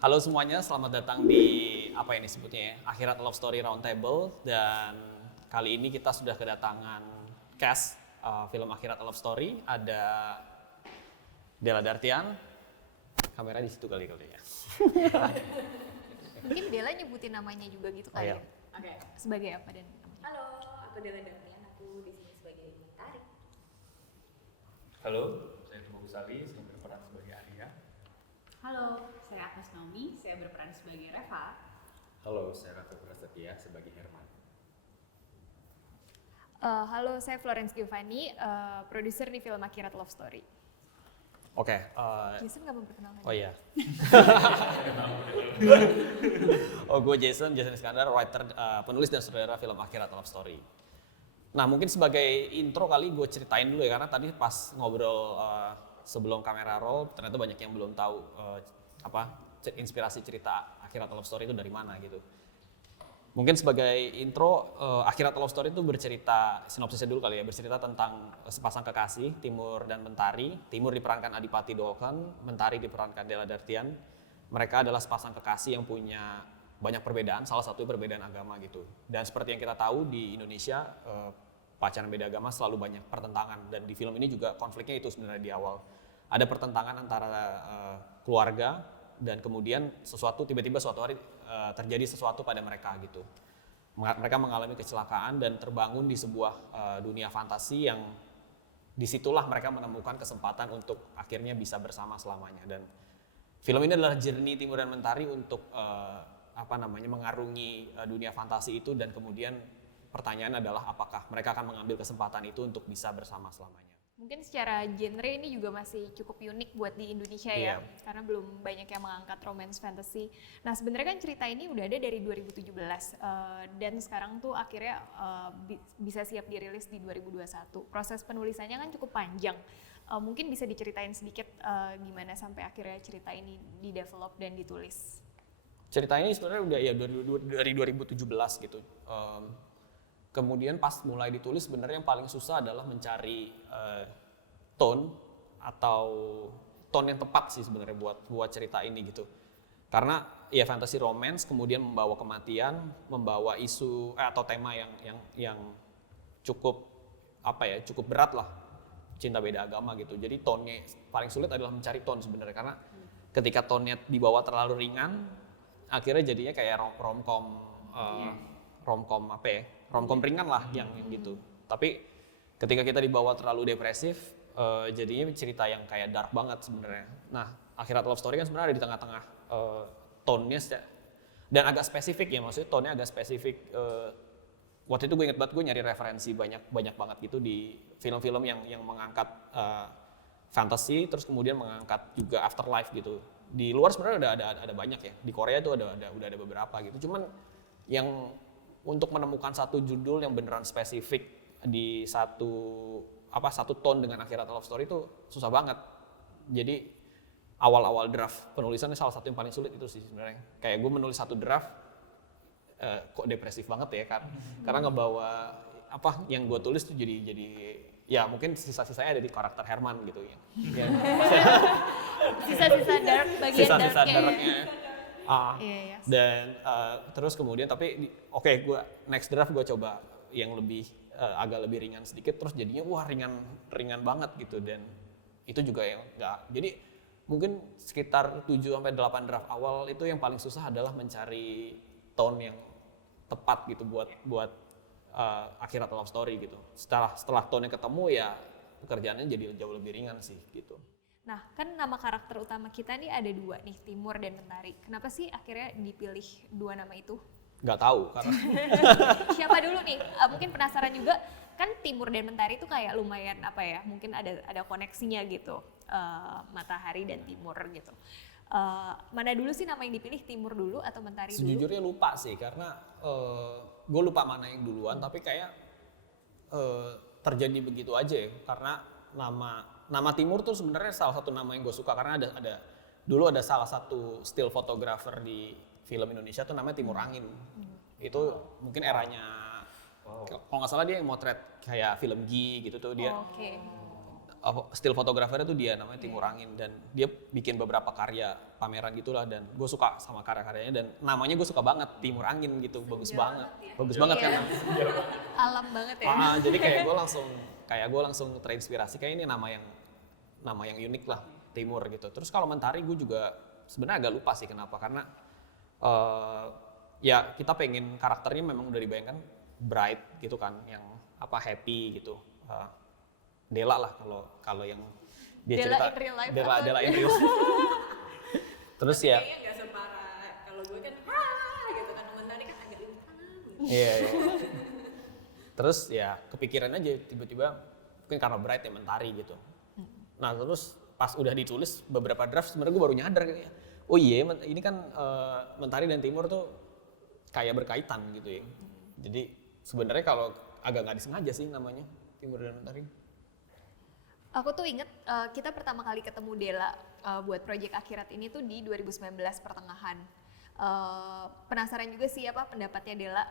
Halo semuanya, selamat datang di apa ini sebutnya ya, Akhirat Love Story Roundtable. Dan kali ini kita sudah kedatangan cast film Akhirat Love Story. Ada Della Dartian, kamera di situ kali ya. Mungkin Della nyebutin namanya juga gitu kali iya. ya? Oke. Sebagai apa dan Halo, aku Della Darmian, aku di sini sebagai Mentari. Halo, saya Timo Gusali, saya berperan sebagai Arya. Halo, saya Agnes Naomi, saya berperan sebagai Reva. Halo, saya Ratu Prasetya sebagai Herman. halo, saya Florence Giovanni, produser di film Akhirat Love Story. Oke, Jason nggak memperkenalkan? oh iya. Gue Jason Iskandar, writer, penulis dan sutradara film Akhirat Love Story. Nah, mungkin sebagai intro kali gue ceritain dulu ya, karena tadi pas ngobrol sebelum kamera roll, ternyata banyak yang belum tahu inspirasi cerita Akhirat Love Story itu dari mana gitu. Mungkin sebagai intro, Akhirat Love Story itu bercerita, sinopsisnya dulu kali ya, bercerita tentang sepasang kekasih, Timur dan Mentari. Timur diperankan Adipati Dolken, Mentari diperankan Della Dartian. Mereka adalah sepasang kekasih yang punya banyak perbedaan, salah satu perbedaan agama gitu. Dan seperti yang kita tahu di Indonesia, pacaran beda agama selalu banyak pertentangan. Dan di film ini juga konfliknya itu sebenarnya di awal. Ada pertentangan antara keluarga dan kemudian tiba-tiba suatu hari terjadi sesuatu pada mereka gitu. Mereka mengalami kecelakaan dan terbangun di sebuah dunia fantasi yang disitulah mereka menemukan kesempatan untuk akhirnya bisa bersama selamanya. Dan film ini adalah journey Timur dan Mentari untuk mengarungi dunia fantasi itu, dan kemudian pertanyaan adalah apakah mereka akan mengambil kesempatan itu untuk bisa bersama selamanya. Mungkin secara genre ini juga masih cukup unik buat di Indonesia ya, karena belum banyak yang mengangkat romance fantasy. Nah, sebenarnya kan cerita ini udah ada dari 2017 dan sekarang tuh akhirnya bisa siap dirilis di 2021. Proses penulisannya kan cukup panjang. Mungkin bisa diceritain sedikit gimana sampai akhirnya cerita ini di-develop dan ditulis. Cerita ini sebenarnya udah ya dari 2017 gitu. Kemudian pas mulai ditulis sebenarnya yang paling susah adalah mencari tone yang tepat sih sebenarnya buat cerita ini gitu. Karena ya fantasy romance kemudian membawa kematian, membawa isu atau tema yang cukup cukup berat lah, cinta beda agama gitu. Jadi tone-nya paling sulit adalah mencari tone sebenarnya, karena ketika tone-nya dibawa terlalu ringan, akhirnya jadinya kayak romcom ringan lah yang gitu. Tapi ketika kita dibawa terlalu depresif, jadinya cerita yang kayak dark banget sebenarnya. Nah, Akhirat Love Story kan sebenarnya ada di tengah-tengah tone-nya dan agak spesifik ya, maksudnya tone-nya agak spesifik. Waktu itu gue inget banget, gue nyari referensi banyak banget gitu di film-film yang mengangkat fantasy, terus kemudian mengangkat juga afterlife gitu. Di luar sebenarnya ada banyak ya. Di Korea itu udah ada beberapa gitu. Cuman yang untuk menemukan satu judul yang beneran spesifik di satu tone dengan Akhirat Love Story itu susah banget. Jadi awal-awal draft penulisannya salah satu yang paling sulit itu sih sebenarnya. Kayak gue menulis satu draft kok depresif banget ya kan. Karena ngebawa yang gue tulis tuh jadi ya mungkin sisa-sisanya ada di karakter Herman gitu ya. Sisa-sisa dark, bagian darknya. Iya. Dan terus kemudian gue next draft gue coba yang lebih agak lebih ringan sedikit, terus jadinya wah ringan banget gitu. Dan itu juga yang enggak. Jadi mungkin sekitar 7-8 draft awal itu yang paling susah adalah mencari tone yang tepat gitu buat Akhirat Love Story gitu. Setelah tone-nya ketemu ya pekerjaannya jadi jauh lebih ringan sih gitu. Nah, kan nama karakter utama kita nih ada dua nih, Timur dan Mentari. Kenapa sih akhirnya dipilih dua nama itu? Nggak tahu karena Siapa dulu nih? Mungkin penasaran juga, kan Timur dan Mentari itu kayak lumayan mungkin ada koneksinya gitu, matahari dan timur gitu. Mana dulu sih nama yang dipilih, Timur dulu atau Mentari dulu? Sejujurnya lupa sih, karena gue lupa mana yang duluan, tapi kayak terjadi begitu aja ya. Karena nama Timur tuh sebenarnya salah satu nama yang gue suka, karena dulu ada salah satu still photographer di film Indonesia tuh namanya Timur Angin. Itu mungkin eranya, kalau nggak salah dia yang motret kayak film G gitu tuh dia. still fotografernya tuh dia namanya Timur Angin, dan dia bikin beberapa karya pameran gitulah, dan gue suka sama karya-karyanya, dan namanya gue suka banget Timur Angin gitu, bagus banget kan. Alam banget ya. Jadi kayak gue langsung terinspirasi, kayak ini nama yang unik lah, Timur gitu. Terus kalau Mentari gue juga sebenarnya agak lupa sih kenapa, karena ya kita pengen karakternya memang udah dibayangkan bright gitu kan, yang happy gitu. Dela lah kalau yang dia Dela cerita in real life Dela in real life. Terus ya Kayaknya nggak separah kalau gue kan gitu kan, Mentari kan agak lintang gitu. iya. Terus ya kepikiran aja tiba-tiba mungkin karena bright ya Mentari gitu. Nah terus pas udah ditulis beberapa draft sebenarnya gue baru nyadar kayak, oh iya ini kan Mentari dan Timur tuh kayak berkaitan gitu ya. Jadi sebenarnya kalau agak nggak disengaja sih namanya Timur dan Mentari. Aku tuh inget kita pertama kali ketemu Dela buat proyek Akhirat ini tuh di 2019 pertengahan. Penasaran juga sih apa pendapatnya Dela,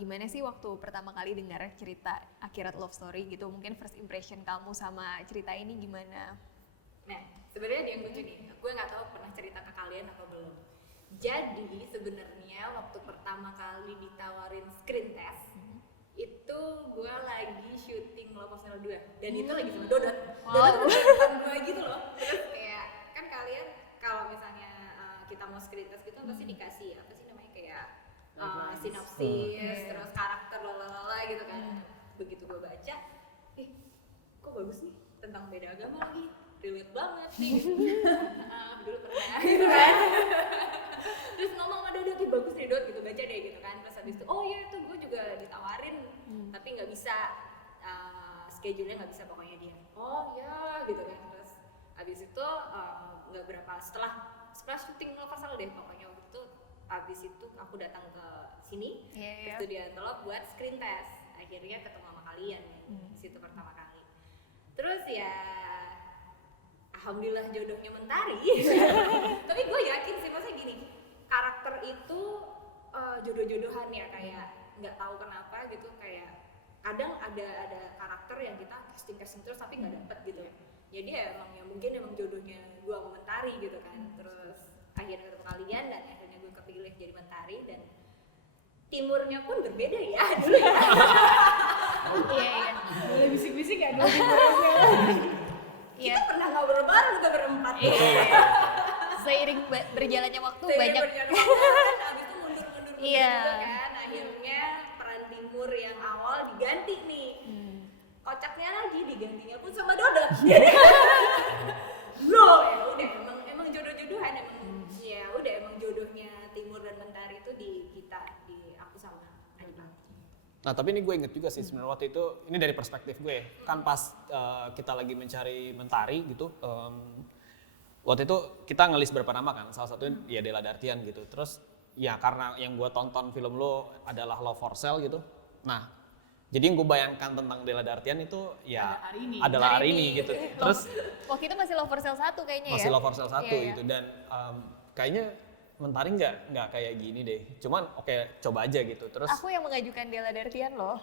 gimana sih waktu pertama kali dengar cerita Akhirat Love Story gitu, mungkin first impression kamu sama cerita ini gimana? Nah, sebenarnya ada yang lucu nih, gue nggak tahu pernah cerita ke kalian atau belum. Jadi sebenarnya waktu pertama kali ditawarin screen test, itu gue lagi syuting Love Hostel 2 dan itu lagi sama Dodot. Dodot tuh depan gue gitu loh. Terus kayak kan kalian kalau misalnya kita mau screen test gitu pasti dikasih apa sih namanya kayak sinopsis, terus karakter lalala gitu kan. Begitu gue baca, kok bagus nih, tentang beda agama lagi, relate banget nih. Dulu pernah gitu kan. Terus ngomong sama Dodot, bagus nih Dot gitu, baca deh gitu kan. Terus habis itu, oh iya itu gue juga ditawarin tapi nggak bisa, schedule-nya nggak bisa pokoknya dia. Oh ya gitu kan. Terus habis itu nggak berapa setelah syuting Novel deh pokoknya waktu itu, habis itu aku datang ke sini ke studio Antelope buat screen test. Akhirnya ketemu sama kalian di situ pertama kali. Terus ya alhamdulillah jodohnya Mentari. Tapi gue yakin sih, maksudnya gini, karakter itu jodoh-jodohan ya, kayak nggak tahu kenapa gitu, kayak kadang ada karakter yang kita casting terus tapi nggak dapet gitu. Jadi ya mungkin jodohnya gue sama Mentari gitu kan. Terus akhirnya ketemu kalian dan akhirnya gue kepilih jadi Mentari, dan timurnya pun berbeda ya dulu ya. Iya. Boleh bisik-bisik ya dulu. Kita pernah ngobrol bareng kita berempat. Seiring berjalannya waktu banyak. Habis itu mundur Iya. kan. Akhirnya peran timur yang awal diganti nih. Kocaknya lagi digantinya pun sama Dodot. Bro, ya udah emang jodoh-jodohan ya udah emang jodohnya Timur dan Mentari itu di kita, di aku sama Dodot. Nah tapi ini gue inget juga sih sebenarnya waktu itu, ini dari perspektif gue ya, kan pas kita lagi mencari Mentari gitu, waktu itu kita ngelis beberapa nama kan, salah satunya ya Della Dartian gitu. Terus ya karena yang gue tonton film lo adalah Love for Sale gitu, nah jadi yang gue bayangkan tentang Della Dartian itu ya adalah Arini gitu. Terus Waktu itu masih Love for Sale 1 kayaknya masih ya? Love for Sale 1 gitu, dan kayaknya Mentari nggak kayak gini deh. Cuman oke, coba aja gitu. Terus Aku yang mengajukan Della Dartian loh.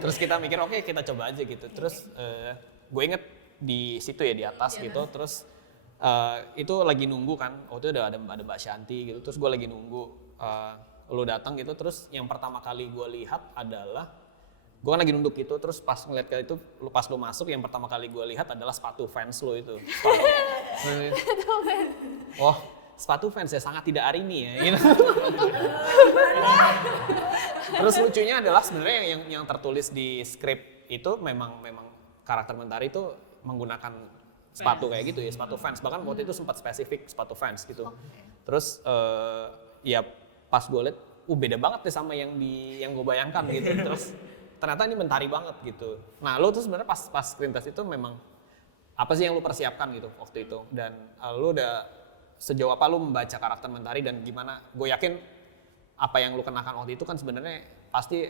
terus kita mikir oke, kita coba aja gitu. Terus gue inget di situ ya di atas gitu. Terus itu lagi nunggu kan. Waktu itu ada Mbak Shanti gitu. Terus gue lagi nunggu lo datang gitu. Terus yang pertama kali gue lihat adalah gue kan lagi nunduk gitu. Terus pas ngeliat ke itu, pas lo masuk, yang pertama kali gue lihat adalah sepatu fans lo itu. Oh, sepatu fans ya, sangat tidak Arini ya. Gitu. Terus lucunya adalah sebenarnya yang tertulis di skrip itu memang karakter Mentari itu menggunakan sepatu kayak gitu ya, sepatu fans. Bahkan waktu itu sempat spesifik sepatu fans gitu. Terus ya pas gue liat, beda banget deh sama yang gue bayangkan gitu. Terus ternyata ini Mentari banget gitu. Nah lo tuh sebenarnya pas screen test itu memang apa sih yang lo persiapkan gitu waktu itu, dan lo udah sejauh apa lo membaca karakter Mentari, dan gimana? Gue yakin apa yang lo kenakan waktu itu kan sebenarnya pasti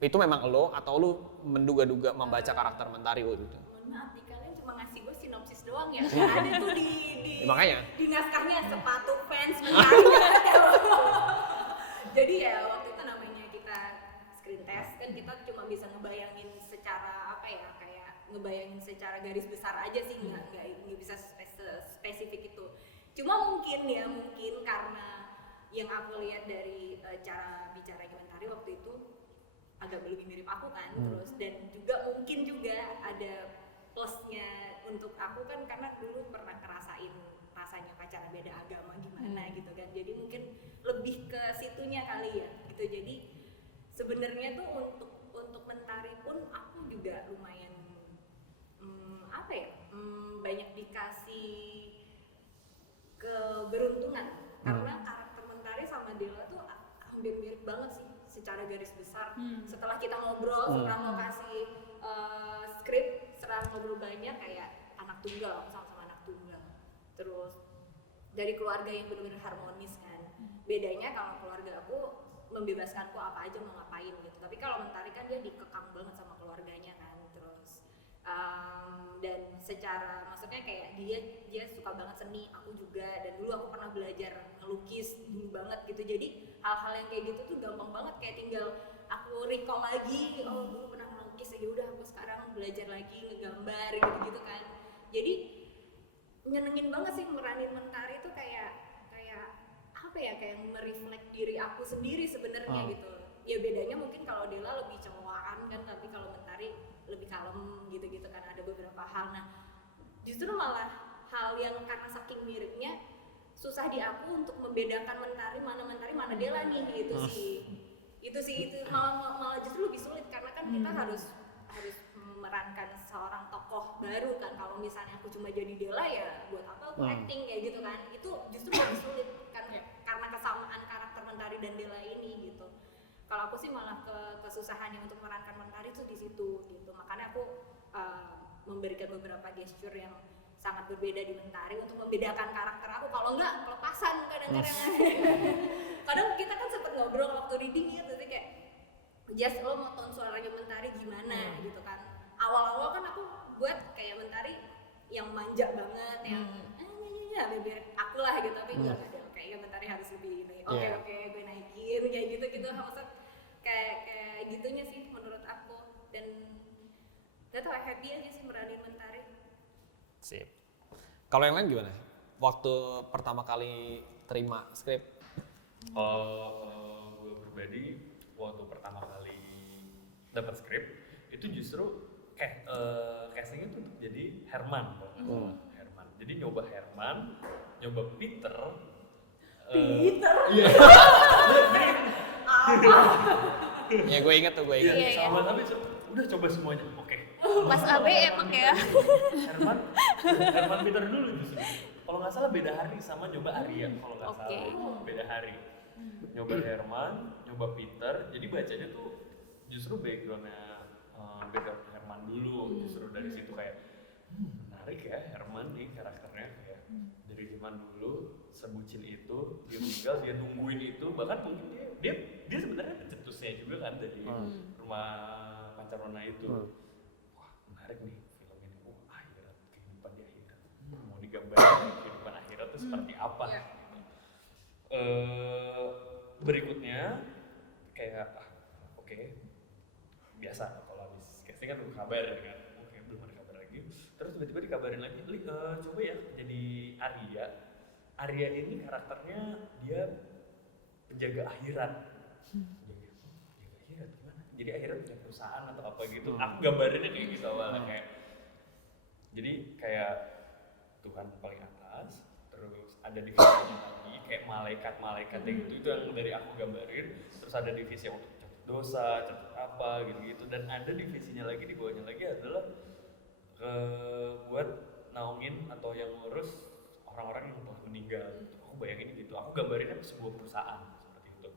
itu memang lo, atau lo menduga-duga membaca karakter Mentari waktu itu. Mohon maaf nih, kalian cuma ngasih gue sinopsis doang ya. Ada tuh di Makanya di naskahnya sepatu fans Mentari. Jadi ya waktu itu namanya kita screen test kan, kita cuma bisa ngebayangin ngebayangin secara garis besar aja sih, nggak bisa spesifik itu. Cuma mungkin karena yang aku lihat dari cara bicara Mentari waktu itu agak lebih mirip aku kan, terus dan juga mungkin juga ada plusnya untuk aku kan karena dulu pernah ngerasain rasanya pacaran beda agama gimana gitu kan, jadi mungkin lebih ke situnya kali ya gitu. Jadi sebenarnya tuh untuk Mentari pun aku juga lumayan banyak dikasih keberuntungan karena karakter Mentari sama Della tuh hampir mirip banget sih secara garis besar. Setelah kita ngobrol, setelah mau kasih skrip, setelah ngobrol banyak kayak anak tunggal, aku sama-sama anak tunggal. Terus dari keluarga yang benar-benar harmonis kan. Bedanya kalau keluarga aku membebaskanku apa aja mau ngapain gitu. Tapi kalau Mentari kan dia dikekang banget sama keluarganya kan. Terus dan secara maksudnya kayak dia suka banget seni, aku juga, dan dulu aku pernah belajar ngelukis dulu banget gitu. Jadi hal-hal yang kayak gitu tuh gampang banget, kayak tinggal aku recall lagi, oh dulu pernah ngelukis, ya udah aku sekarang belajar lagi ngegambar gitu-gitu kan. Jadi nyenengin banget sih meranin Mentari tuh kayak apa ya, kayak mereflek diri aku sendiri sebenarnya gitu. Ya bedanya mungkin kalau Della lebih cowokan kan, tapi kalau Mentari lebih kalem gitu-gitu kan, ada beberapa hal. Nah justru malah hal yang karena saking miripnya susah di aku untuk membedakan Mentari mana Della nih, itu malah justru lebih sulit karena kan kita harus memerankan seorang tokoh baru kan. Kalau misalnya aku cuma jadi Della ya buat apa aku acting kayak gitu kan, itu justru lebih sulit karena kesamaan karakter Mentari dan Della ini gitu. Kalau aku sih malah kesusahannya untuk memerankan Mentari itu di situ gitu. Makanya aku memberikan beberapa gesture yang sangat berbeda di Mentari untuk membedakan karakter aku. Kalau enggak kelepasan kadang-kadang. Kadang kita kan sempet ngobrol waktu reading ya, terus kayak Jas, lo mau tone suaranya Mentari gimana gitu kan. Awal-awal kan aku buat kayak Mentari yang manja banget, yang biar aku lah gitu, tapi enggak ada. Kayaknya Mentari harus lebih ini. Oke, gue naikin kayak gitu. Maksud kayak gitunya sih menurut aku. Dan gak tau, happy aja sih meranin Mentari. Sip. Kalau yang lain gimana? Waktu pertama kali terima skrip? Gue pribadi waktu pertama kali dapat skrip itu justru castingnya tuh untuk jadi Herman. Herman. Jadi nyoba Herman, nyoba Peter. Iya. Ya gue inget. Iya. Sama tapi udah coba semuanya. Oke. Mas Abe emang ya. Herman Peter dulu justru. Kalau nggak salah beda hari sama nyoba Arya. Kalau nggak salah beda hari. Nyoba Herman, nyoba Peter. Jadi bacanya tuh justru background Herman dulu. Justru dari situ kayak menarik ya Herman nih karakternya, kayak dari zaman dulu sebucin itu, dia meninggal, dia nungguin itu, bahkan mungkin dia sebenarnya pencetusnya juga kan dari rumah Pancarona itu. Wah menarik nih film ini. Akhirat, kehidupan di akhirat, mau digambarkan kehidupan akhirat itu seperti apa gitu. Berikutnya kayak oke, biasa kalau habis casting kan kabar kan, oke belum ada kabar lagi, terus tiba-tiba dikabarin lagi, coba ya jadi Arya. Arya ini karakternya dia penjaga akhirat. Penjaga akhirat gimana? Jadi akhirat punya perusahaan atau apa gitu. Aku gambarinnya kayak gitu awalnya, kayak jadi kayak Tuhan paling atas, terus ada divisinya lagi kayak malaikat-malaikatnya gitu. Itu yang dari aku gambarin. Terus ada divisi yang untuk catat dosa, catat apa gitu-gitu, dan ada divisinya lagi, di bawahnya lagi adalah buat naungin atau yang ngurus orang-orang yang telah meninggal. Aku bayangin gitu, aku gambarinnya sebuah perusahaan seperti itu.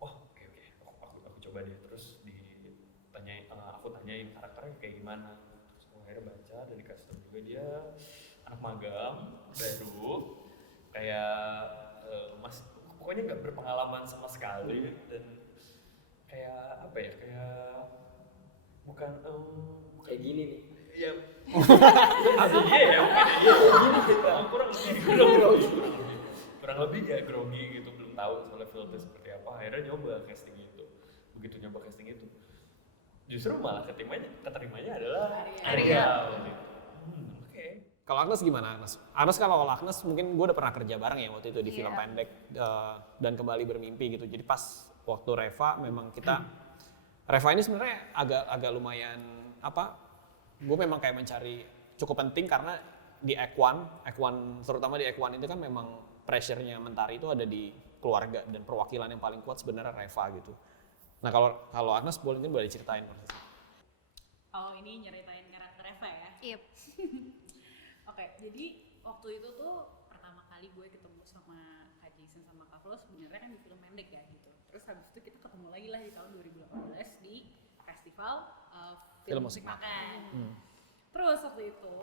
Oh oke, aku coba deh. Terus aku tanyain karakternya kayak gimana. Terus aku akhirnya baca dan dikasih tahu juga dia anak magang baru, kayak pokoknya nggak berpengalaman sama sekali, dan kayak apa ya, kayak bukan kayak gini nih. Ya, asli dia ya, kurang lebih ya grogi gitu, belum tahu soalnya filmnya seperti apa. Akhirnya nyoba casting itu, begitu nyoba casting itu Justru malah keterimanya adalah Arya. Oke. Kalau Agnes gimana Agnes? Kalau Agnes mungkin gue udah pernah kerja bareng ya waktu itu di film pendek dan kembali bermimpi gitu. Jadi pas waktu Reva memang Reva ini sebenarnya agak lumayan gue memang kayak mencari cukup penting karena di Act One terutama di Act One itu kan memang pressure-nya Mentari itu ada di keluarga dan perwakilan yang paling kuat sebenarnya Reva gitu. Nah kalau Agnes boleh diceritain persis. Oh, ini nyeritain karakter Eva ya? Yep. Oke, jadi waktu itu tuh pertama kali gue ketemu sama Kak Jason sama Kak Flo sebenarnya kan di film pendek ya gitu. Terus habis itu kita ketemu lagi lah di tahun 2018 di festival film musik makan. Terus waktu itu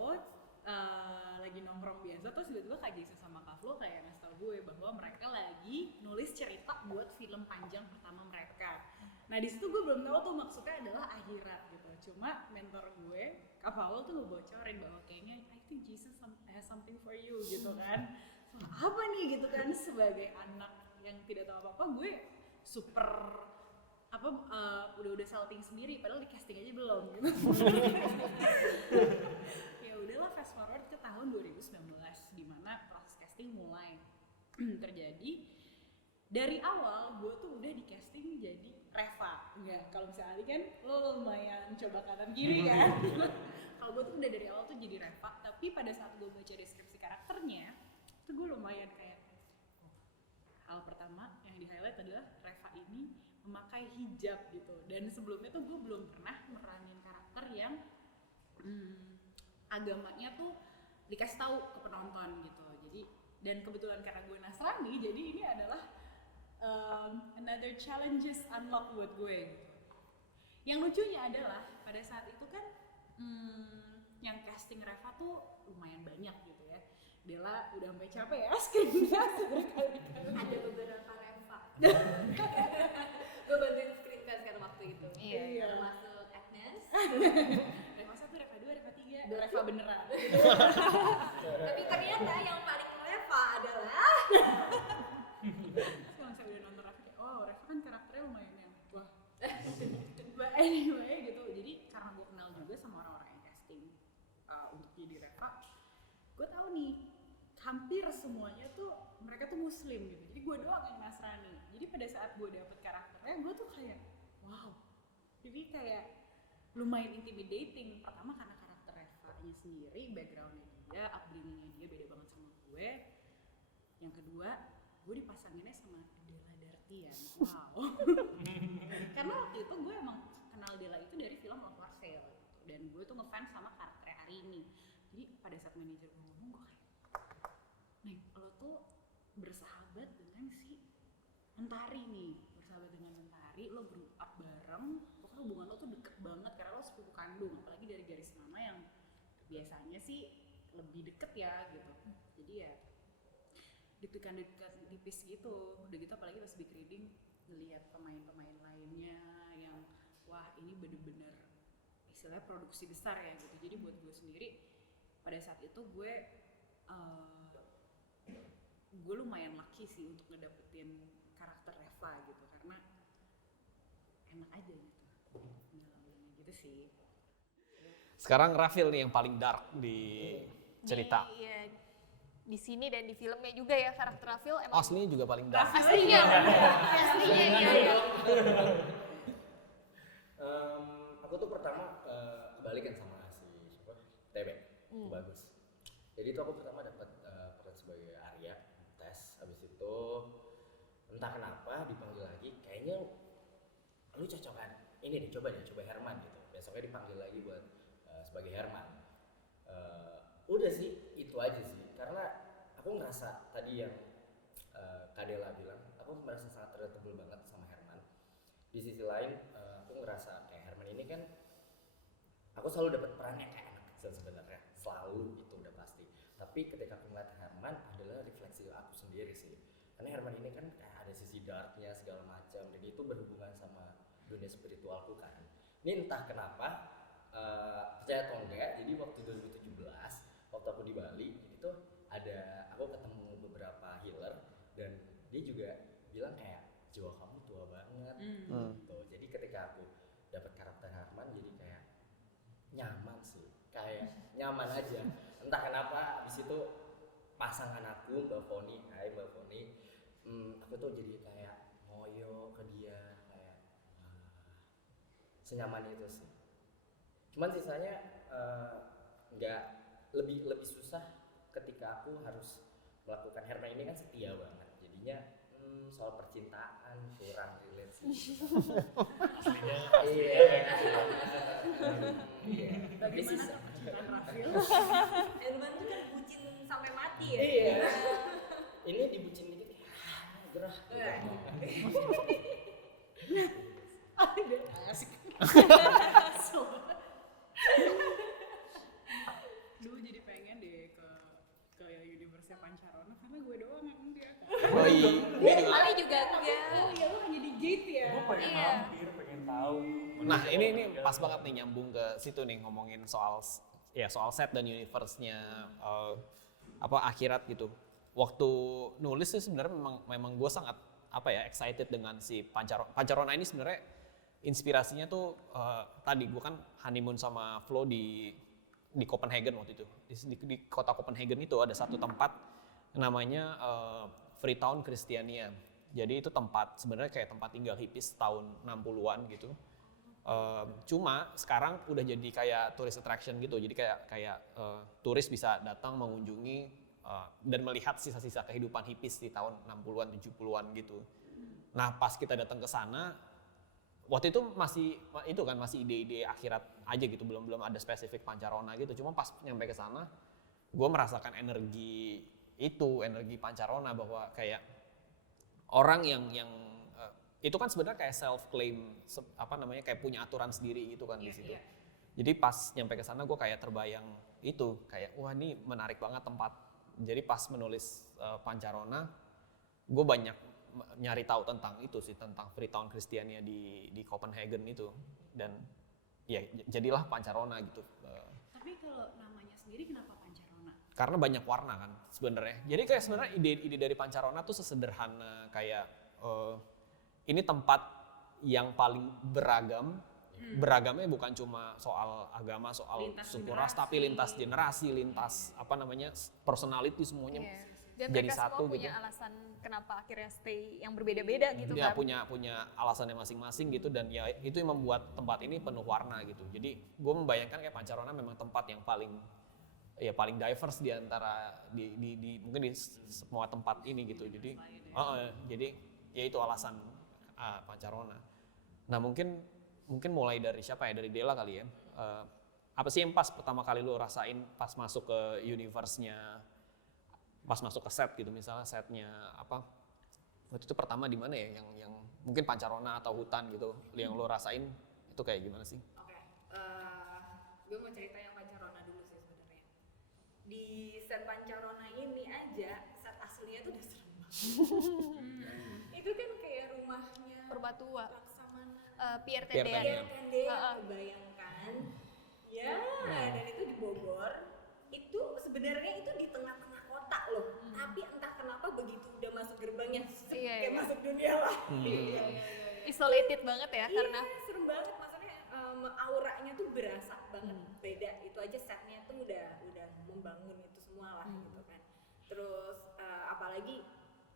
lagi nongkrong biasa, terus tiba-tiba Kak Jason sama Kak Flo kayak ngasih tau gue bahwa mereka lagi nulis cerita buat film panjang pertama mereka. Nah di situ gue belum tahu tuh maksudnya adalah akhirat gitu. Cuma mentor gue, Kak Paul tuh ngebocorin bahwa kayaknya I think Jesus has something for you gitu kan. Apa nih gitu kan, sebagai anak yang tidak tahu apa-apa gue super udah salting sendiri padahal di casting aja belum gitu. Ya udahlah, fast forward ke tahun 2019 di mana proses casting mulai terjadi. Dari awal gue tuh udah di casting jadi Reva. Enggak, kalau misalnya Ali kan lo lumayan coba kanan kiri kan. Kalau gue tuh udah dari awal tuh jadi Reva, tapi pada saat gue baca deskripsi karakternya tuh gue lumayan kayak hal pertama yang di highlight adalah Reva ini memakai hijab gitu. Dan sebelumnya tuh gue belum pernah meranin karakter yang agamanya tuh dikasih tahu ke penonton gitu. Jadi dan kebetulan karena gue Nasrani, jadi ini adalah another challenges unlock buat gue gitu. Yang lucunya adalah pada saat itu kan yang casting Reva tuh lumayan banyak gitu ya. Bella udah sampai capek ya screennya berkali-kali. Ada beberapa Reva. Gue bantuin screen test kan waktu itu. Iya. Termasuk Agnes. Reva 1, Reva 2, Reva 3, Reva beneran. Tapi ternyata yang paling Reva adalah Kalau saya udah nonton Reva kayak, oh Reva kan karakternya lumayan yang wah. But anyway gitu, jadi karena gue kenal juga sama orang-orang yang casting untuk jadi Reva, gue tahu nih hampir semuanya tuh mereka tuh Muslim gitu, jadi gue doang yang Nasrani. Jadi pada saat gue dapet karakternya, gue tuh kayak wow, jadi kayak lumayan intimidating. Pertama karena karakter Reva-nya sendiri, backgroundnya dia, upbringingnya dia beda banget sama gue. Yang kedua, gue dipasanginnya sama Della Dartian. Wow. Karena waktu itu gue emang kenal Della itu dari film Love for Sale gitu. Dan gue tuh ngefans sama karakter Arini. Jadi pada saat manajer gue ngomong, gue kayak, Neng, lo tuh bersahabat dengan si Mentari nih. Bersahabat dengan Mentari, lo grow up bareng. Pokoknya hubungan lo tuh deket banget karena lo sepupu kandung. Apalagi dari garis mama yang biasanya sih lebih deket ya gitu. Jadi ya deg-degan tipis gitu. Udah gitu apalagi pas big reading ngelihat pemain-pemain lainnya yang wah ini bener-bener istilahnya produksi besar ya gitu. Jadi buat gue sendiri pada saat itu gue lumayan lucky sih untuk ngedapetin karakter Reva gitu karena enak aja gitu ngalaminnya gitu sih. Sekarang Rafil nih yang paling dark di cerita. Di sini dan di filmnya juga ya karakter Rafil emang Aslinya juga paling dark. aslinya iya. Aku tuh pertama kebalikan sama si siapa? TB. Bagus. Jadi itu aku pertama dapat peran sebagai Arya tes, habis itu entah kenapa dipanggil lagi, kayaknya lu cocokan. Ini deh coba Herman gitu. Besoknya dipanggil lagi buat sebagai Herman. Udah sih itu aja sih. Karena aku ngerasa tadi yang Kak Della bilang, aku merasa sangat relatable banget sama Herman. Di sisi lain, aku ngerasa kayak Herman ini kan, aku selalu dapat peran yang kayak anak kecil sebenarnya, selalu itu udah pasti. Tapi ketika aku ngeliat Herman adalah refleksi aku sendiri sih. Karena Herman ini kan kayak ada sisi darknya segala macam, dan itu berhubungan sama dunia spiritualku kan. Ini entah kenapa, percaya atau enggak, jadi waktu 2017 waktu aku di Bali itu aku ketemu beberapa healer dan dia juga bilang kayak jiwa kamu tua banget gitu. Jadi ketika aku dapat karakter Herman nyaman aja. Entah kenapa abis itu pasangan aku Mbak Foni, hai Mbak Foni, aku tuh jadi kayak ngoyo ke dia kayak senyaman itu sih. Cuman sisanya nggak lebih susah ketika aku harus melakukan Herman ini kan setia banget, jadinya soal percintaan kurang relate sih. Tapi Bagaimana sisa. percintaan Rafil? Elman tuh kan bucin sampai mati ya. Iya. Ini dibucin dikit gerah. Ada asik. Duh jadi pengen deh ke Universitas Pancarona karena gue doang yang enggak kan. Oh iya. Ali juga enggak. Oh iya lo hanya di gate ya. Gue pengen Iya. mampir, pengen tahu. Nah ini pas banget nih nyambung ke situ nih ngomongin soal set dan universe-nya akhirat gitu. Waktu nulis sih sebenarnya memang gue sangat excited dengan si Pancarona ini. Sebenarnya inspirasinya tuh tadi gue kan honeymoon sama Flo di Copenhagen waktu itu. Di kota Copenhagen itu ada satu tempat namanya Freetown Christiania. Jadi itu tempat sebenarnya kayak tempat tinggal hippies tahun 60-an gitu. Cuma sekarang udah jadi kayak tourist attraction gitu. Jadi kayak turis bisa datang mengunjungi dan melihat sisa-sisa kehidupan hippies di tahun 60-an 70-an gitu. Nah, pas kita datang ke sana waktu itu masih ide-ide akhirat aja gitu, belum ada spesifik Pancarona gitu. Cuma pas nyampe ke sana gue merasakan energi Pancarona, bahwa kayak orang yang itu kan sebenarnya kayak self claim kayak punya aturan sendiri gitu kan di situ. Jadi pas nyampe ke sana gue kayak terbayang itu kayak wah ini menarik banget tempat. Jadi pas menulis Pancarona gue banyak nyari tahu tentang itu sih, tentang Freetown Christiania di Copenhagen itu, dan ya jadilah Pancarona gitu. Tapi kalau namanya sendiri kenapa Pancarona? Karena banyak warna kan sebenarnya. Jadi kayak sebenarnya ide dari Pancarona tuh sesederhana kayak ini tempat yang paling beragam. Beragamnya bukan cuma soal agama, soal Lintas suku ras, generasi. tapi lintas generasi, lintas personality semuanya. Iya. Dan Jadi mereka satu semua punya gitu. alasan kenapa akhirnya stay yang berbeda-beda gitu Ya kan. punya alasannya masing-masing gitu, dan ya itu yang membuat tempat ini penuh warna gitu. Jadi gue membayangkan kayak Pancarona memang tempat yang paling diverse di antara mungkin di semua tempat ini gitu. Jadi jadi ya itu alasan Pancarona. Nah mungkin mulai dari siapa ya, dari Dela kali ya. Apa sih yang pas pertama kali lu rasain pas masuk ke universe-nya, pas masuk ke set gitu, misalnya setnya waktu itu pertama di mana ya, yang mungkin Pancarona atau hutan gitu, yang lu rasain itu kayak gimana sih? Oke, gue mau cerita yang Pancarona dulu sih sebenarnya. Di set Pancarona ini aja, set aslinya tuh udah serem banget. Itu kan kayak rumahnya Perbatua. Laksamana. Pierre Pierre Tendean. Tendean. Tendean, kebayangkan. Ya, dan itu di Bogor. Itu sebenarnya itu di tengah-tengah kota loh. Tapi entah kenapa begitu udah masuk gerbangnya, Iya, kayak iya. masuk dunia lah. Isolated banget ya, karena Iya, serem banget, maksudnya auranya tuh berasa banget beda. Itu aja setnya tuh udah membangun itu semua lah gitu kan. Terus apalagi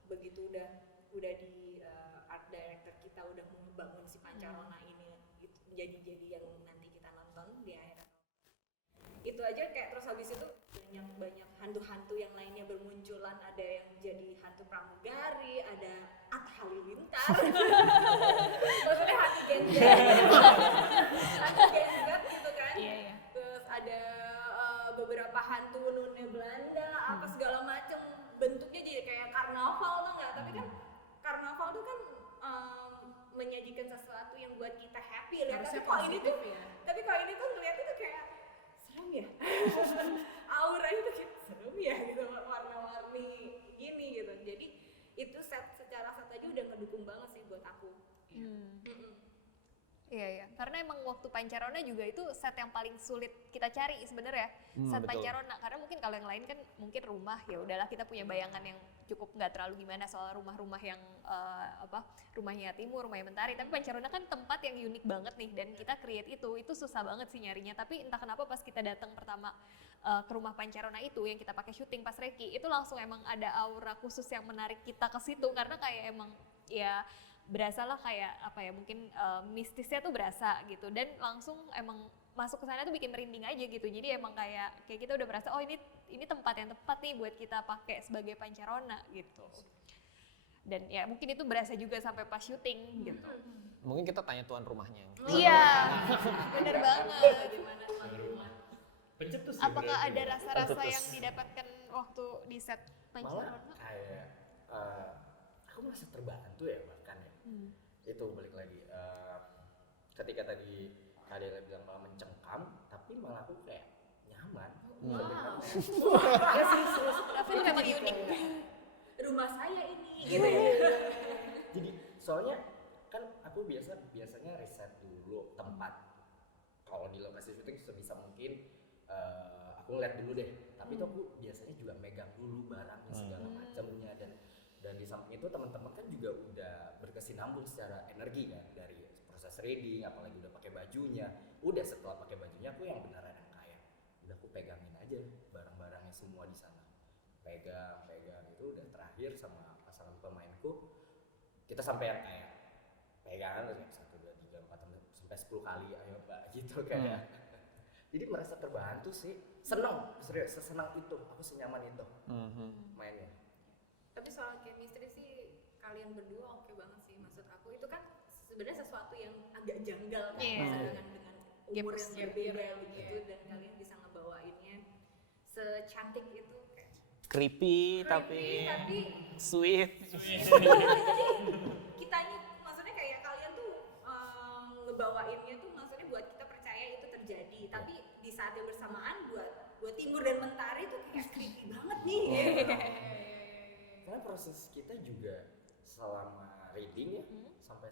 begitu udah di art director kita udah mau membangun si Pancarona ini itu jadi yang nanti kita nonton di akhir. Itu aja kayak terus habis itu banyak hantu-hantu yang lainnya bermunculan, ada yang jadi hantu pramugari, ada Atta Halilintar. Maksudnya hantu genjet. Hantu genjet gitu kan. Iya, iya. Terus ada beberapa hantu nune Belanda, apa segala macem, bentuknya jadi kayak karnaval tuh nggak? Tapi kan karnaval tuh kan menyajikan sesuatu yang buat kita happy lihat. Harusnya Tapi kok ini tuh, positif ya. tapi kalau ini tuh ngeliatnya tuh kayak serem ya. Auranya tuh kayak serem ya gitu, warna-warni gini gitu. Jadi itu secara set aja udah ngedukung banget sih buat aku. Mm-mm. Iya, iya. Karena emang waktu Pancarona juga itu set yang paling sulit kita cari sebenarnya. Set betul. Pancarona, karena mungkin kalau yang lain kan mungkin rumah, ya udahlah kita punya bayangan yang cukup nggak terlalu gimana soal rumah-rumah yang rumahnya Timur, rumahnya Mentari. Tapi Pancarona kan tempat yang unik banget nih, dan kita create itu susah banget sih nyarinya. Tapi entah kenapa pas kita datang pertama ke rumah Pancarona itu yang kita pakai syuting pas Reki, itu langsung emang ada aura khusus yang menarik kita ke situ, karena kayak emang ya berasa lah kayak apa ya, mungkin mistisnya tuh berasa gitu, dan langsung emang masuk ke sana tuh bikin merinding aja gitu. Jadi emang kayak kita udah merasa oh ini tempat yang tepat nih buat kita pakai sebagai Pancarona gitu. Dan ya mungkin itu berasa juga sampai pas syuting gitu. Mungkin kita tanya tuan rumahnya. Iya, bener banget. Bagaimana tuan rumah? Pencetus sih Apakah berarti ada ya. rasa-rasa Pencetus. yang didapatkan waktu di set Malah Pancarona? kayak aku merasa terbantu ya bahkan ya. Itu balik lagi ketika tadi Kak Dela bilang malah mencengkam, tapi malah aku kayak nyaman. Wow. Ya serius. Tapi memang unik. Rumah saya ini gitu ya. Jadi soalnya kan aku biasanya riset dulu tempat. Kalau di lokasi syuting sebisa mungkin aku ngeliat dulu deh. Tapi itu aku biasanya juga megang dulu barangnya segala macamnya, dan di samping itu teman-teman kan juga udah berkesinambung secara energi kan dari proses reading, apalagi udah pakai bajunya. Udah setelah pakai bajunya aku yang beneran yang kayak udah aku pegangin aja barang-barangnya semua di sana. Pegang itu udah terakhir sama pasangan pemainku. Kita sampai yang kayak pegangan terus kayak 1, 2, 3, 4 sampai 10 kali ayo Mbak gitu kayak. Jadi merasa terbantu sih. Seneng, serius, sesenang itu, aku senyaman itu mainnya. Tapi soal chemistry sih kalian berdua oke banget sih, maksud aku itu kan sebenarnya sesuatu yang agak janggal kan, Iya. dengan umur Gaps. yang berbeda begitu, dan kalian bisa ngebawainnya secantik itu kayak Creepy creepy, tapi tapi sweet. jadi kitanya maksudnya kayak kalian tuh ngebawainnya tuh maksudnya buat kita percaya itu terjadi, tapi di saat yang bersamaan buat Timur dan Mentari tuh kayak creepy banget nih. Karena proses kita juga selama reading ya sampai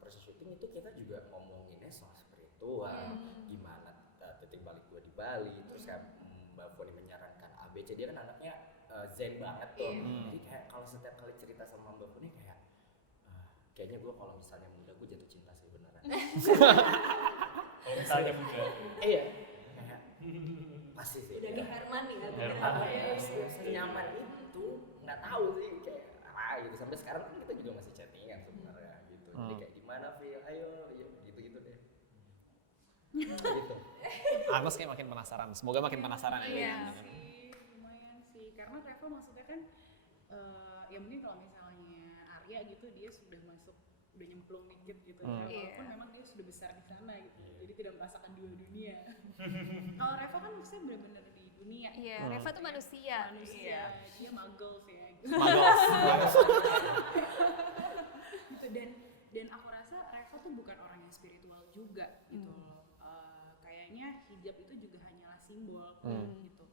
proses syuting itu kita juga ngomonginnya soal spiritual, gimana titik balik gua di Bali, terus kayak Mbak Foni menyarankan ABC, dia kan anaknya zen banget tuh. Jadi kayak kalau setiap kali cerita sama Mbak Foni kayak kayaknya gua kalau misalnya muda gua jatuh cinta sih beneran. Kalau misalnya bukan. Iya. Kayak pasti sih. Udah di Herman nih kan. Senyaman itu nggak tahu sih kayak gitu. Sampai sekarang kan kita juga masih chattingan sebenarnya gitu. Jadi kayak gimana Phil, ayo gitu deh. Gitu. Agnes kayak makin penasaran. Semoga makin penasaran ya. Iya. Sih, lumayan sih. Karena Reva maksudnya kan ya mungkin kalau misalnya Arya gitu dia sudah masuk, udah nyemplung dikit gitu ya. Walaupun memang dia sudah besar di sana gitu. Jadi tidak merasakan dua dunia. Kalau Reva kan maksudnya benar-benar di dunia. Iya, Reva tuh manusia. Manusia, dia muggles ya. Gitu. Magos. Gitu. Dan aku rasa Reva tuh bukan orang yang spiritual juga gitu loh. Kayaknya hijab itu juga hanyalah simbol gitu.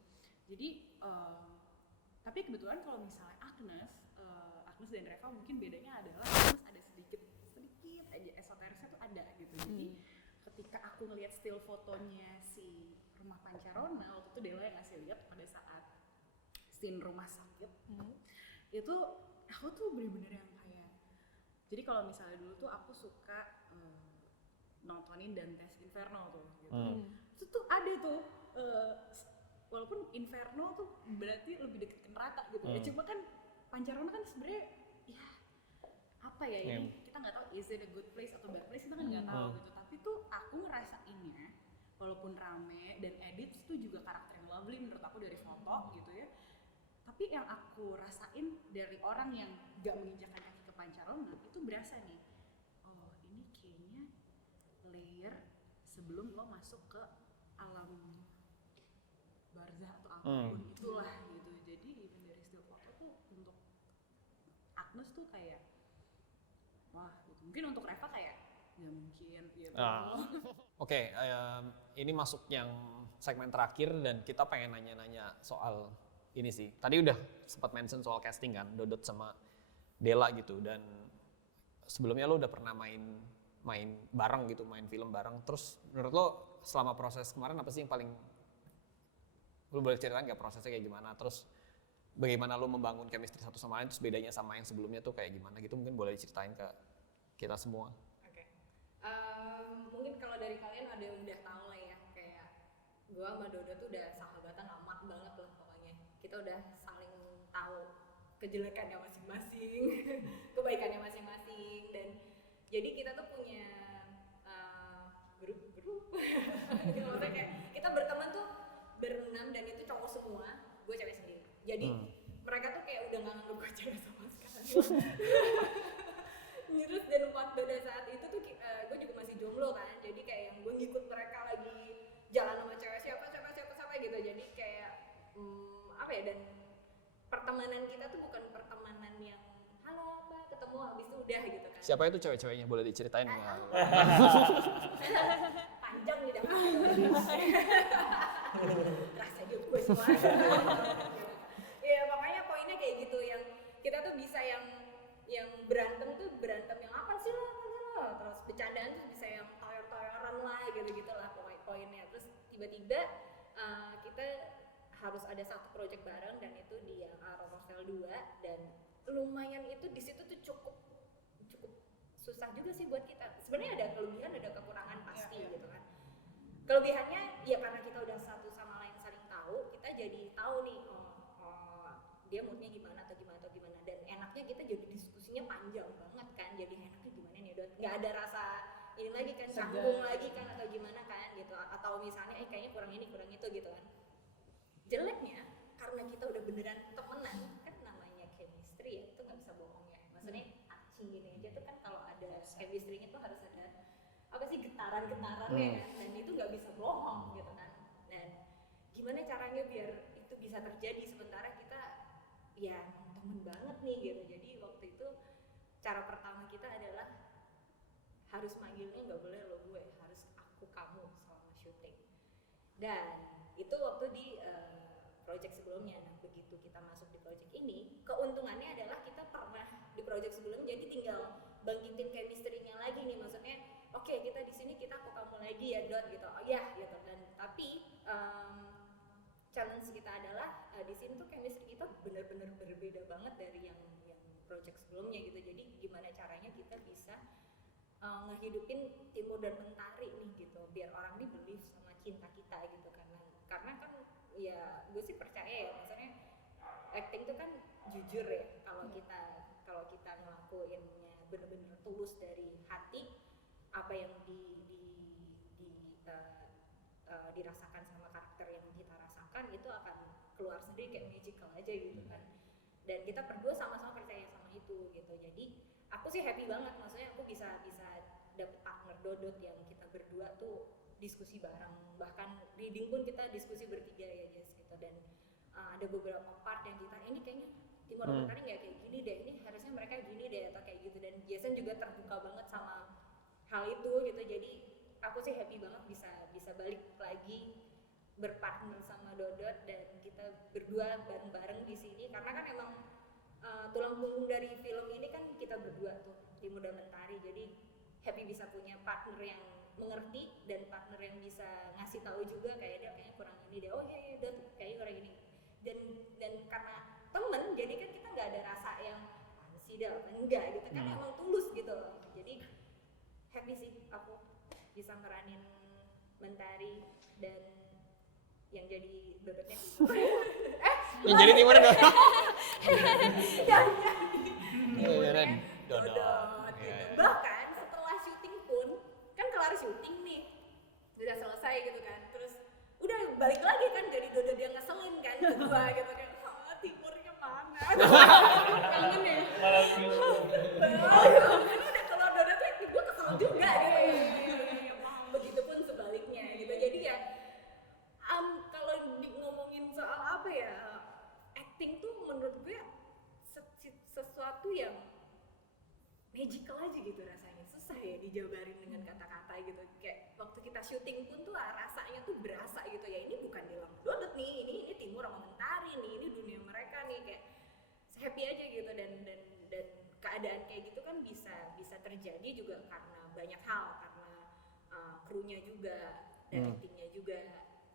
Jadi tapi kebetulan kalau misalnya Agnes dan Reva mungkin bedanya adalah Agnes ada sedikit aja esoterisnya tuh ada gitu. Jadi ketika aku ngelihat still fotonya si rumah Pancarona, waktu itu Dela yang ngasih lihat pada saat scene rumah sakit, itu aku tuh bener-bener yang kayak, jadi kalau misalnya dulu tuh aku suka nontonin Dante's Inferno tuh gitu. Itu tuh ada tuh walaupun Inferno tuh berarti lebih deket ke neraka gitu ya, cuma kan Pancarona kan sebenarnya ya apa ya ini kita nggak tahu is it a good place atau bad place, kita kan nggak tahu gitu. Tapi tuh aku ngerasainnya walaupun rame dan edit tuh juga karakter yang lovely menurut aku dari foto gitu ya, tapi yang aku rasain dari orang yang gak menginjakan kaki ke Pancarona itu berasa nih, oh ini kayaknya layer sebelum lo masuk ke alam barzah atau apapun itulah gitu. Jadi even dari still foto tuh untuk Agnes tuh kayak wah gitu. Mungkin untuk Reva kayak nggak mungkin gitu. Oke, ini masuk yang segmen terakhir dan kita pengen nanya-nanya soal ini sih. Tadi udah sempat mention soal casting kan, Dodot sama Dela gitu. Dan sebelumnya lo udah pernah main main bareng gitu, main film bareng. Terus menurut lo selama proses kemarin apa sih yang paling, lo boleh ceritain nggak prosesnya kayak gimana? Terus bagaimana lo membangun chemistry satu sama lain, terus bedanya sama yang sebelumnya tuh kayak gimana gitu, mungkin boleh diceritain ke kita semua. Oke. Mungkin kalau dari kalian ada yang udah tahu lah ya, kayak gue sama Dodo tuh udah sahabatan lama banget lah pokoknya. Kita udah saling tahu kejelekannya masing-masing, kebaikannya masing-masing, dan jadi kita tuh punya grup. Maksudnya kayak kita berteman tuh berenam dan itu cowok semua, gue cewek sendiri. Jadi mereka tuh kayak udah nggak nganggep gue cewek sama sekali. Terus dan pada saat itu tuh gue juga masih jomblo kan, jadi kayak yang gue ngikut mereka lagi jalan sama cewek siapa gitu. Jadi kayak apa ya, dan pertemanan kita tuh bukan pertemanan yang halo mbak ketemu habis itu udah gitu kan. Siapa itu cewek-ceweknya, boleh diceritain nggak? Panjang nih dah. Rasa hidup gue semua. Ya makanya poinnya kayak gitu, yang kita tuh bisa yang berantem tuh berantem yang apa sih lo, terus bercandaan tuh bisa yang toyor-toyoran lah gitu lah poinnya. Terus tiba-tiba kita harus ada satu project bareng, dan itu di yang Rokorsel 2, dan lumayan itu di situ tuh cukup susah juga sih buat kita. Sebenarnya ada kelebihan ada kekurangan pasti gitu kan. Kelebihannya ya karena kita udah satu sama lain saling tahu, kita jadi tahu nih dia moodnya gimana atau gimana, dan enaknya kita jadi diskusinya panjang banget kan. Jadi enaknya gimana nih Dot, nggak ada rasa ini lagi kan, canggung lagi kan atau gimana kan gitu, atau misalnya kayaknya kurang ini kurang itu gitu kan. Jeleknya karena kita udah beneran temenan kan, namanya chemistry ya, itu nggak bisa bohong ya. Maksudnya acing gini aja tuh kan, kalau ada chemistry-nya tuh harus ada apa sih, getaran-getarannya kan, dan itu nggak bisa bohong gitu kan. Dan gimana caranya biar itu bisa terjadi sementara kita ya temen banget nih gitu. Jadi waktu itu cara pertama kita adalah harus manggilnya nggak boleh lo gue, harus aku kamu selama syuting. Dan itu waktu di project sebelumnya. Nah begitu kita masuk di project ini, keuntungannya adalah kita pernah di project sebelumnya, jadi tinggal bangkitin chemistry-nya lagi nih. Maksudnya oke, kita di sini kita aku kamu lagi ya Dot gitu, oh ya gitu. Dan tapi challenge kita adalah di sini tuh chemistry kita benar-benar berbeda banget dari yang project sebelumnya gitu. Jadi gimana caranya kita bisa ngehidupin Timur dan Mentari nih gitu, biar orang nih believe sama cinta kita gitu. Karena kan ya gue sih percaya ya, maksudnya acting itu kan jujur ya, kalau kita ngelakuinnya benar-benar tulus dari hati, apa yang dirasakan sama karakter yang kita rasakan itu akan keluar sendiri kayak magical aja gitu kan. Dan kita berdua sama-sama percaya sama itu gitu. Jadi aku sih happy banget, maksudnya aku bisa dapet partner Dodot yang kita berdua tuh diskusi bareng, bahkan reading pun kita diskusi bertiga ya Jess gitu. Dan ada beberapa part yang kita ini kayaknya Timur Mentari nggak kayak gini deh, ini harusnya mereka gini deh atau kayak gitu. Dan Jason juga terbuka banget sama hal itu gitu. Jadi aku sih happy banget bisa balik lagi berpartner sama Dodot, dan kita berdua bareng-bareng di sini karena kan emang tulang punggung dari film ini kan kita berdua tuh, Timur dan Mentari. Jadi happy bisa punya partner yang mengerti dan partner yang bisa ngasih tahu juga kayak dia kayaknya kurang ini deh, oh iya Dot kayaknya kurang ini. Dan karena temen jadi kan kita nggak ada rasa yang sih dah enggak gitu kan, emang tulus gitu. Jadi happy sih aku bisa ngeranin Mentari dan yang jadi Dodotnya Yang jadi Timur dong. Timurnya Dodot. Dodot gitu. Bahkan setelah syuting pun kan kelar syuting nih, udah selesai gitu kan, terus udah balik lagi kan, jadi Dodot yang ngeselin kan ke gua gitu kan, Timurnya mana? Kangen ya? Udah keluar Dodot tuh gue kesel juga gitu. Begitupun sebaliknya gitu. Jadi ya kalau ngomongin soal apa ya, acting tuh menurut gue sesuatu yang magical aja gitu rasanya. Susah ya dijabarin dengan kata-kata gitu. Kayak waktu kita syuting pun tuh rasanya tuh berasa gitu ya, ini bukan di Lampu Dodot nih, ini Timur sama Mentari nih, ini dunia mereka nih, kayak happy aja gitu. Dan keadaan kayak gitu kan bisa terjadi juga karena banyak hal, karena krunya juga, directingnya juga,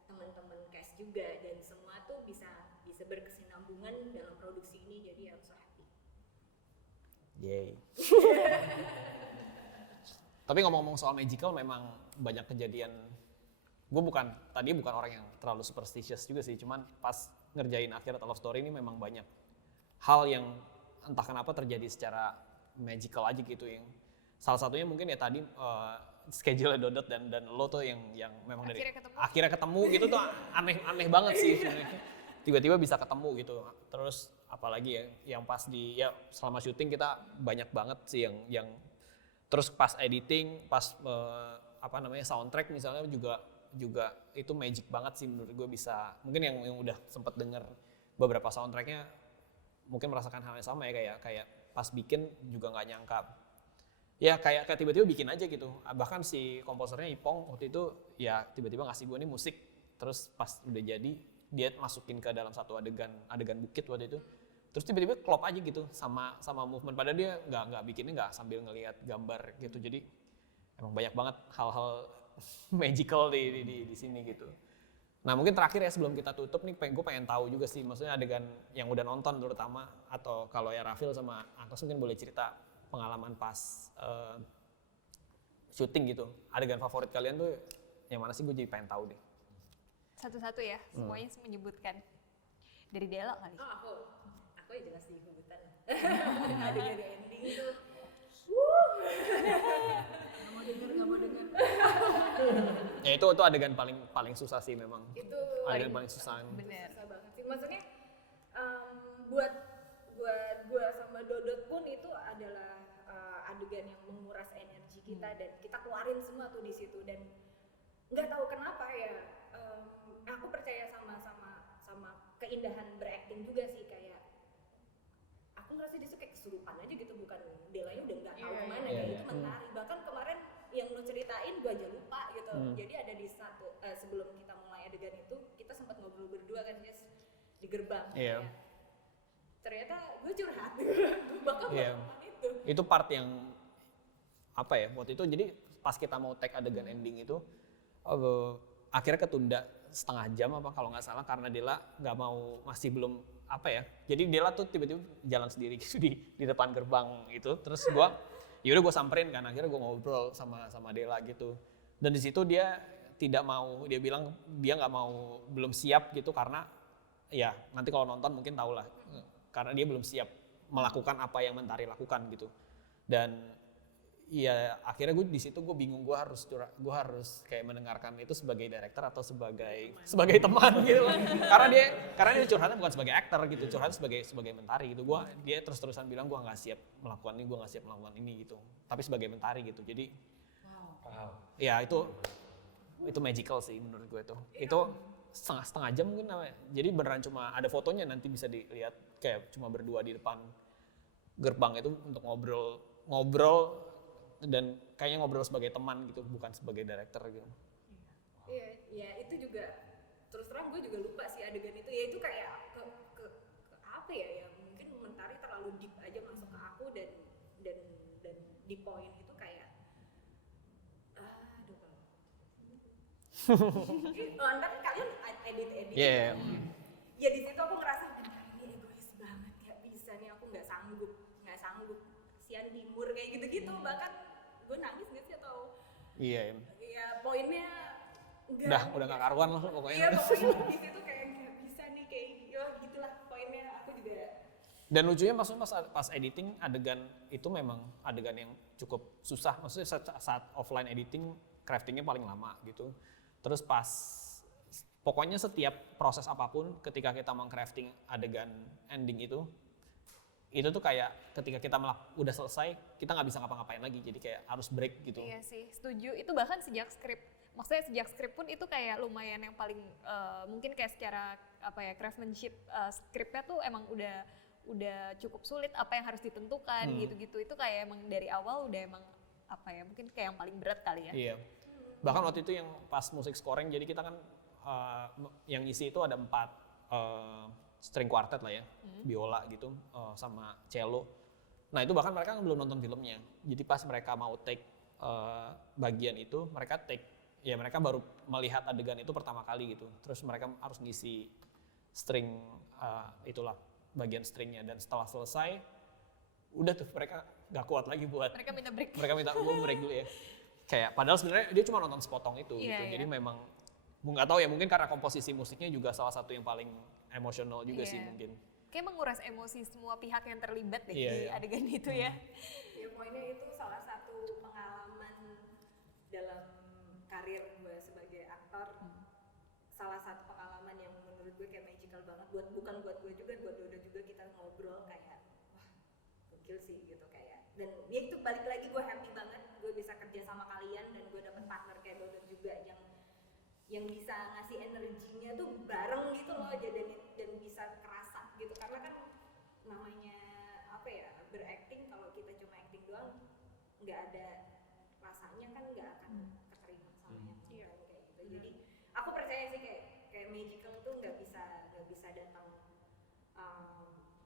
teman-teman cast juga, dan semua tuh bisa berkesinambungan dalam produksi ini, jadi I'm so happy. Yay. Tapi ngomong-ngomong soal magical, memang banyak kejadian. Gue tadi bukan orang yang terlalu superstitious juga sih, cuman pas ngerjain Akhirat Love Story ini memang banyak hal yang entah kenapa terjadi secara magical aja gitu, yang salah satunya mungkin ya tadi schedule Dodot dan lo tuh yang memang akhirnya ketemu gitu tuh aneh banget sih sebenarnya. Tiba-tiba bisa ketemu gitu. Terus apalagi ya yang pas selama syuting kita banyak banget sih yang terus pas editing, pas soundtrack misalnya juga itu magic banget sih menurut gue. Bisa mungkin yang udah sempet denger beberapa soundtracknya mungkin merasakan hal yang sama ya, kayak pas bikin juga nggak nyangka ya, kayak tiba-tiba bikin aja gitu. Bahkan si komposernya Ipong waktu itu ya tiba-tiba ngasih gue nih musik, terus pas udah jadi dia masukin ke dalam satu adegan bukit waktu itu, terus tiba-tiba klop aja gitu sama movement, padahal dia nggak bikinnya nggak sambil ngelihat gambar gitu. Jadi emang banyak banget hal-hal magical di sini gitu. Nah mungkin terakhir ya sebelum kita tutup nih, gue pengen tahu juga sih, maksudnya adegan yang udah nonton terutama, atau kalau ya Rafil sama Angkos mungkin boleh cerita pengalaman pas syuting gitu. Adegan favorit kalian tuh yang mana sih? Gue jadi pengen tahu deh. Satu-satu ya, semuanya menyebutkan. Dari Dela kali. Oh, aku ya jelas di hutan. Adegan ending itu. Nggak mau denger. Ya itu adegan paling susah sih memang. Itu adegan paling susah. Bener. susah banget sih. Maksudnya buat gue sama Dodot pun itu adalah adegan yang menguras energi kita, dan kita keluarin semua tuh di situ. Dan nggak tahu kenapa ya, aku percaya sama keindahan berakting juga sih. Kayak aku ngerasa dia tuh kayak kesurupan aja gitu, bukan Delanya udah nggak tahu kemana kayak itu mentari. Bahkan kemarin yang lu ceritain gue aja lupa gitu. Jadi ada di sebelum kita mulai adegan itu, kita sempat ngobrol berdua kan, Jess, di gerbang. Iya. Ternyata gue curhat, gue bakal melakukan itu. Itu part yang apa ya waktu itu, jadi pas kita mau take adegan ending itu akhirnya ketunda setengah jam apa kalau nggak salah, karena Dela nggak mau, masih belum apa ya, jadi Dela tuh tiba-tiba jalan sendiri gitu di depan gerbang itu. Terus yaudah gue samperin kan, akhirnya gue ngobrol sama Dela gitu, dan di situ dia tidak mau, dia bilang dia nggak mau, belum siap gitu, karena ya nanti kalau nonton mungkin tau lah, karena dia belum siap melakukan apa yang Mentari lakukan gitu. Dan ya akhirnya gue di situ gue bingung, gue harus kayak mendengarkan itu sebagai director atau sebagai teman gitu. karena dia curhatnya bukan sebagai aktor gitu, curhatnya sebagai Mentari gitu. Dia terus-terusan bilang gue nggak siap melakukan ini gitu, tapi sebagai Mentari gitu. Jadi ya itu magical sih menurut gue tuh. Itu setengah jam mungkin namanya. Jadi beneran cuma ada fotonya, nanti bisa dilihat kayak cuma berdua di depan gerbang itu untuk ngobrol dan kayaknya ngobrol sebagai teman gitu, bukan sebagai director gitu. Iya, itu juga terus terang gue juga lupa sih adegan itu. Ya itu kayak ke apa ya, mungkin Mentari terlalu deep aja masuk ke aku, dan di poin itu kayak ntar kalian edit. Yeah. Ya di situ aku ngerasa ini egois banget, nggak bisa nih, aku nggak sanggup kasihan Timur kayak gitu-gitu. Bahkan gue nangis nggak sih, atau Iya. ya poinnya Udah nggak karuan lah pokoknya. Iya, pokoknya di situ kayak nggak bisa nih, kayak gitulah poinnya. Aku juga. Dan lucunya maksudnya pas editing adegan itu memang adegan yang cukup susah. Maksudnya saat offline editing craftingnya paling lama gitu. Terus pokoknya setiap proses apapun ketika kita meng-crafting adegan ending itu tuh kayak ketika kita udah selesai, kita nggak bisa ngapa-ngapain lagi, jadi kayak harus break gitu. Iya sih, setuju. Itu bahkan sejak skrip pun itu kayak lumayan yang paling mungkin kayak secara craftsmanship skripnya tuh emang udah cukup sulit, apa yang harus ditentukan gitu-gitu. Itu kayak emang dari awal udah emang mungkin kayak yang paling berat kali ya. Iya. Bahkan waktu itu yang pas musik scoring, jadi kita kan yang isi itu ada 4 string quartet lah ya, biola gitu, sama cello. Nah itu bahkan mereka belum nonton filmnya. Jadi pas mereka mau take bagian itu mereka baru melihat adegan itu pertama kali gitu. Terus mereka harus ngisi string itulah bagian stringnya, dan setelah selesai udah tuh mereka gak kuat lagi buat Mereka minta break. mereka minta gue break dulu ya. Kayak padahal sebenarnya dia cuma nonton sepotong itu Iya, gitu. iya. Jadi memang gue nggak tahu ya, mungkin karena komposisi musiknya juga salah satu yang paling emosional juga sih Iya. mungkin. Kayak menguras emosi semua pihak yang terlibat deh Iya, di iya. adegan itu ya. Ya poinnya itu salah satu pengalaman dalam karir gue sebagai aktor. Salah satu pengalaman yang menurut gue kayak magical banget, bukan buat gue juga, buat Dodo juga. Kita ngobrol kayak wah gokil sih gitu kayak. Dan ya itu balik lagi gue happy banget gue bisa kerja sama kalian, dan gue dapet partner kayak Dodo juga yang bisa ngasih energinya tuh bareng gitu loh, dan bisa kerasa gitu, karena kan namanya apa ya, berakting, kalau kita cuma acting doang nggak ada rasanya kan nggak akan keterima sama yang nonton kayak gitu. Jadi aku percaya sih kayak magical tuh nggak bisa datang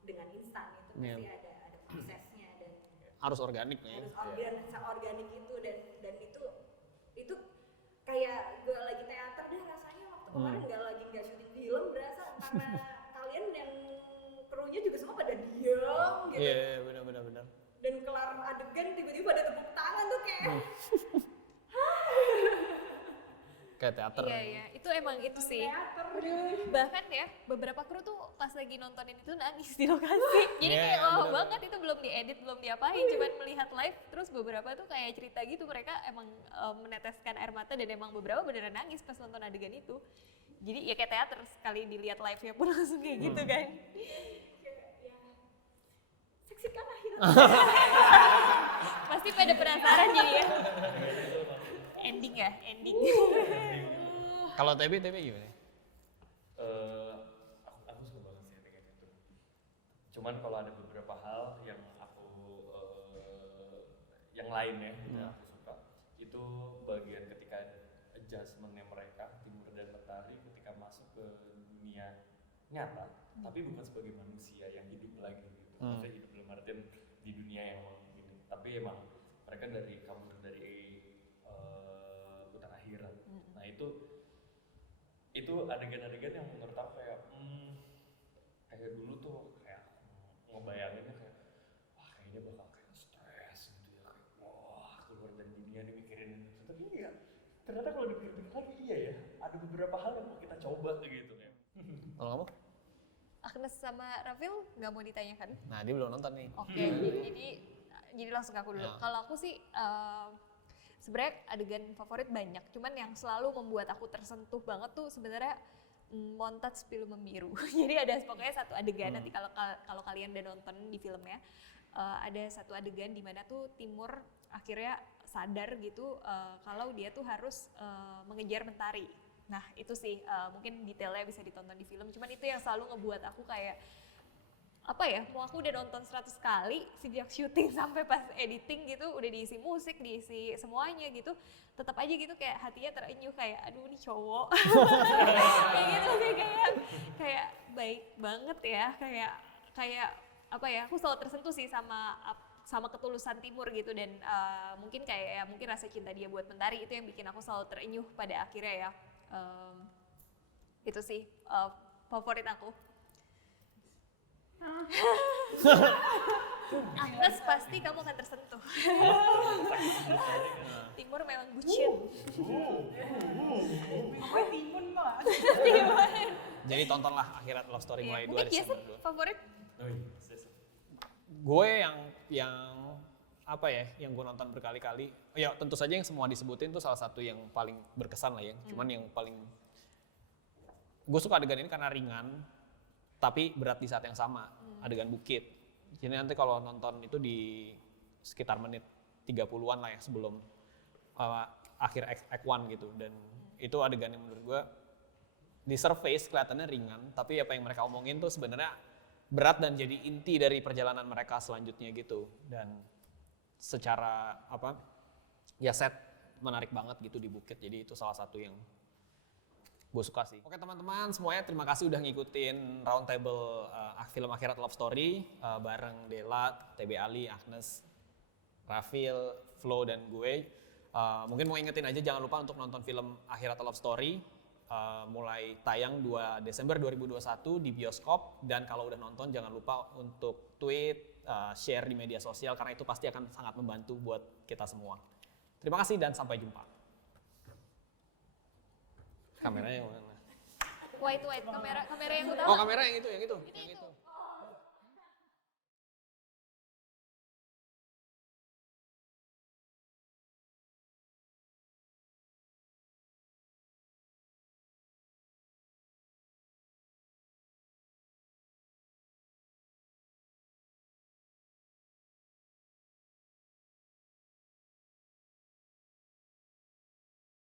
dengan instan, itu Iya. pasti ada prosesnya, dan Harus organik ya. harus organik itu, dan itu kayak gue lagi teater deh rasanya waktu kemarin, nggak syuting film, berasa karena kalian yang krunya juga semua pada diem gitu. Iya, benar. Dan kelar adegan tiba-tiba ada tepuk tangan tuh kayak Kayak teater. Iya, itu emang itu sih. teater. Bahkan ya beberapa kru tuh pas lagi nontonin itu nangis di lokasi. Jadi Iya, kayak wow bener-bener. banget, itu belum diedit, belum diapain, cuman melihat live. Terus beberapa tuh kayak cerita gitu, mereka emang meneteskan air mata, dan emang beberapa beneran nangis pas nonton adegan itu. Jadi ya kayak teater, sekali dilihat live-nya pun langsung kayak gitu kan. Saksikan akhirnya. Pasti pada penasaran jadi ya. Ending. Kalau TB gimana? Aku suka banget sih kayak gitu. Cuman kalau ada beberapa hal yang aku yang lainnya yang aku suka, itu bagian ketika adjustmentnya mereka, Timur dan Mentari, ketika masuk ke dunia nyata, tapi bukan sebagai manusia yang hidup lagi gitu. Maksudnya hidup dalam artian di dunia yang ini, tapi emang mereka kabur dari hutan akhirat. Nah itu adegan-adegan yang menurut aku kayak dulu tuh kayak ngebayanginnya kayak wah kayaknya bakal kayak stres gitu ya, kayak wah keluar dari dunia nih mikirin itu, tapi iya ternyata kalau dipikir-pikir lagi iya ya, ada beberapa hal yang mau kita coba gitu kayak. Kalau kamu? Agnes sama Rafil nggak mau ditanyakan? Nah, dia belum nonton nih. Oke, jadi langsung aku dulu. Ya. Kalau aku sih sebenarnya adegan favorit banyak, cuman yang selalu membuat aku tersentuh banget tuh sebenarnya montage film membiru. Jadi ada pokoknya satu adegan, nanti kalau kalian udah nonton di filmnya, ada satu adegan di mana tuh Timur akhirnya sadar gitu kalau dia tuh harus mengejar Mentari. Nah itu sih mungkin detailnya bisa ditonton di film, cuman itu yang selalu ngebuat aku kayak apa ya, mau aku udah nonton 100 kali sejak syuting sampai pas editing gitu, udah diisi musik, diisi semuanya gitu, tetap aja gitu kayak hatinya terenyuh kayak aduh ini cowok kayak gitu sih, kayak baik banget ya, kayak apa ya, aku selalu tersentuh sih sama ketulusan Timur gitu, dan mungkin kayak mungkin rasa cinta dia buat Mentari itu yang bikin aku selalu terenyuh pada akhirnya ya. Itu sih favorit aku. Agnes pasti kamu akan tersentuh. Timur memang bucin. Gue timun malah. Jadi tontonlah Akhirat Love Story mulai 2 Mungkin Desember. Jason favorit? Gue yang apa ya, yang gue nonton berkali-kali, ya tentu saja yang semua disebutin tuh salah satu yang paling berkesan lah ya. Cuman yang paling gue suka adegan ini karena ringan tapi berat di saat yang sama, adegan bukit. Jadi nanti kalau nonton itu di sekitar menit 30-an lah ya sebelum akhir act 1 gitu, dan itu adegan yang menurut gue di surface kelihatannya ringan, tapi apa yang mereka omongin tuh sebenarnya berat dan jadi inti dari perjalanan mereka selanjutnya gitu. Dan secara apa ya, set menarik banget gitu di bukit, jadi itu salah satu yang gue suka sih. Oke teman-teman semuanya, terima kasih udah ngikutin Roundtable film Akhirat Love Story bareng Dela, TB Ali, Agnes, Rafil, Flo, dan gue. Mungkin mau ingetin aja jangan lupa untuk nonton film Akhirat Love Story mulai tayang 2 Desember 2021 di bioskop, dan kalau udah nonton jangan lupa untuk tweet, share di media sosial karena itu pasti akan sangat membantu buat kita semua. Terima kasih dan sampai jumpa. Kameranya yang mana? Wait, kamera yang utama. Oh, kamera yang itu.